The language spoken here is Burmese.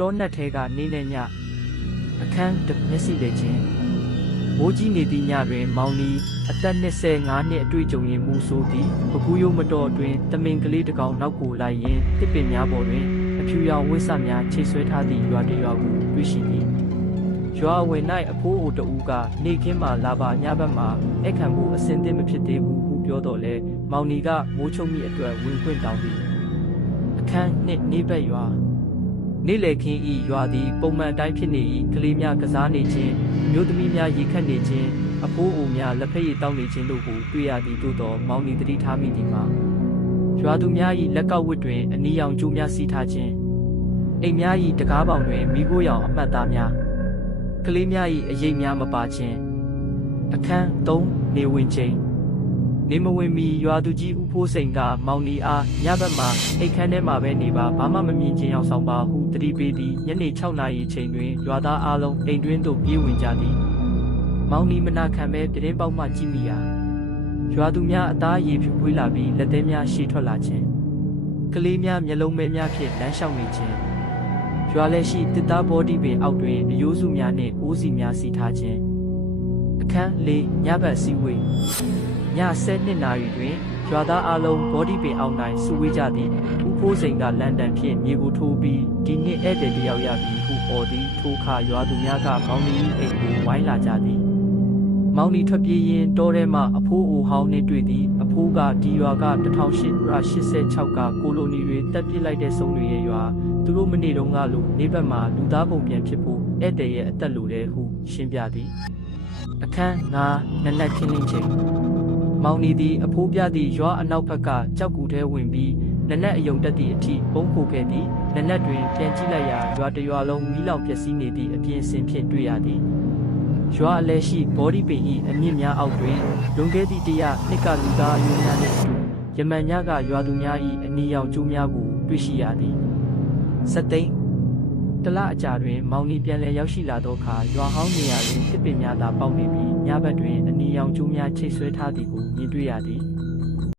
တောနက်ထဲကနေနဲ့ညအခန်းတစ်မျက်စိလေချင်းမိုးကြီးနေသည့်ညတွင် မောင်နီအသက်25နှစ်အတွေ့အကြုံရင်မူဆိုးသည်ပကူးရိုးမတော်အတွင်တမင်ကလေးတစ်ကောင်နောက်ကိုလိုက်ရင်းတစ်ပင်များပေါ်တွင်အဖြူရောင်ဝိဆများချိတ်ဆွဲထားသည့်ရွာတစ်ရွာကိုတွေ့ရှိသည်ရွာဝင်၌အဖိုးအိုတဦးကနေခင်းမှလာပါညဘက်မှအခန့်ဖို့အစင်သင့်မဖြစ်သေးဘူးဟုပြောတော့လဲမောင်နီကမိုးချုံမိအတွက်ဝင်ခွင့်တောင်းသည်အခန်းနှစ်နေဘက်ရွာ နေ့လည်ခင်းဤရွာသည်ပုံမှန်အတိုင်းဖြစ်နေ၏ကလေးများကစားနေခြင်းမျိုးသမီးများရေခတ်နေခြင်းအဖိုးအိုများလက်ဖက်ရည်တောက်နေခြင်းတို့ကိုတွေ့ရသည်သို့သောမောင်နီတတိထားမိသည်မှာရွာသူများ၏လက်ကောက်ဝတ်တွင်အနီရောင်ကျိုးများစီးထားခြင်းအိမ်များ၏တကားပေါင်တွင်မိခိုးရောင်အမှတ်သားများကလေးများ၏အရေးများမပါခြင်းအခန်း3နေဝင်ခြင်း နေမဝင်မီရွာသူကြီးဦးဖိုးစိန်ကမောင်နီအားညဘက်မှာအိတ်ခမ်းထဲမှာပဲနေပါဘာမှမမြင်ခြင်းအောင်ဆောင်ပါဟုတတိပေးသည်ညနေ6နာရီချိန်တွင်ရွာသားအားလုံးအိမ်တွင်းသို့ပြေးဝင်ကြသည်မောင်နီမနာခံပဲပြတင်းပေါက်မှကြည့်မိရာရွာသူများအသားရည်ဖြူဖွေးလာပြီးလက်သေးများရှည်ထွက်လာခြင်းကလေးများမျက်လုံးမဲများဖြင့်လမ်းလျှောက်နေခြင်းရွာလက်ရှိတစ်သားဘောဒီပင်အောက်တွင်အယိုးစုများနှင့်အိုးစီများစီထားခြင်းအခန်း၄ညဘက်စည်းဝေး ည7နာရီတွင်ရွာသားအလုံးဘောဒီပင်အောင်နိုင်စုဝေးကြသည်ဦးဖိုးစိန်ကလန်ဒန်ဖြင့်မြေကိုထိုးပြီးဒီနှစ်ဧည့်သည်တယောက်ရပြီဟုအော်သည်ထိုခါရွာသူများကမောင်နီ၏အိမ်ကိုဝိုင်းလာကြသည်မောင်နီထွက်ပြေးရင်းတောထဲမှအဖိုးအိုဟောင်းနှင့်တွေ့သည်အဖိုးကဒီရွာက1886ကကိုလိုနီတွေတက်ပစ်လိုက်တဲ့ဆုံးတွေရဲ့ရွာသူတို့မနေ့တုန်းကလိုနေဘက်မှာလူသားပုံပြန်ဖြစ်ဖို့ဧည့်သည်ရဲ့အသက်လိုတဲ့ဟုရှင်းပြသည်အခန်း9နက်နက်ခင်းလင်းချိန် မောင်နီသည်အဖိုးပြသည့်ရွာအနောက်ဘက်ကကြောက်ကူထဲဝင်ပြီးနနက်အယုံတက်သည့်အထိပုံခိုခဲ့သည်နနက်တွင်ပြန်ကြည့်လိုက်ရာရွာတစ်ရွာလုံးမီးလောင်ပျက်စီးနေသည့်အပြင်ဆင်ဖြင့်တွေ့ရသည်ရွာအလဲရှိဘော်ဒီပင်၏အမြင့်များအောက်တွင်လွန်ခဲ့သည့်တရနှစ်ကလူသားအယုံများနှင့်အတူယမန်ညကရွာသူများ၏အနီရောင်ကျိုးများကိုတွေ့ရှိရသည်စက်သိန်း တလအကြာတွင် မောင်နီပြန်လည်ရောက်ရှိလာသောအခါရွာဟောင်းနေရာတွင်တစ်ပင်များသာပေါက်နေပြီးညဘက်တွင်အနီရောင်ကျိုးများချိတ်ဆွဲထားသည်ကိုမြင်တွေ့ရသည်